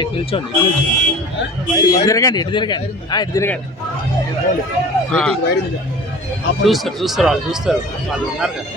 ఇటు నిల్చోండి ఇటు తిరగండి ఇటు తిరగండి చూస్తారు వాళ్ళు వాళ్ళు ఉన్నారు కదా.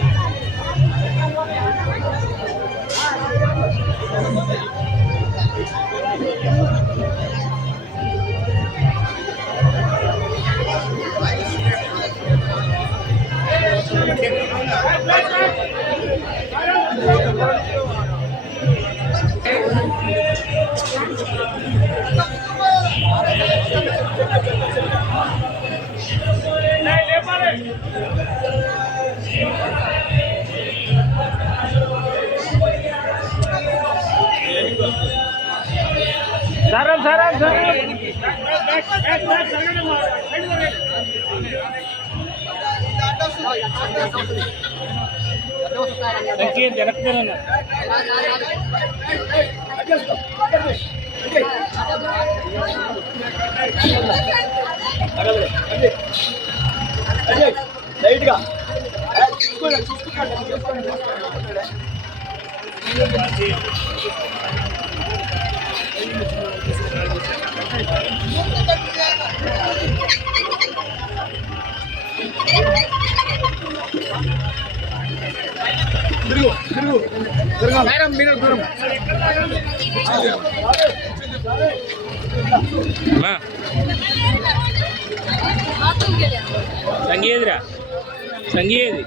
సంగీది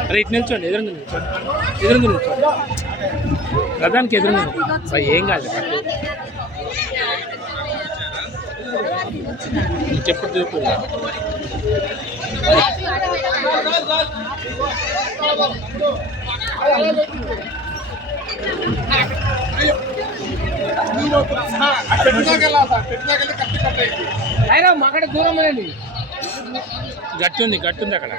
అరే ఇటు నిల్చోండి ఎదురు నిల్చోండి రథానికి ఎదురు ఏం కాదు చెప్పుడు చూపు అక్కడ దూరం గట్టుంది అక్కడ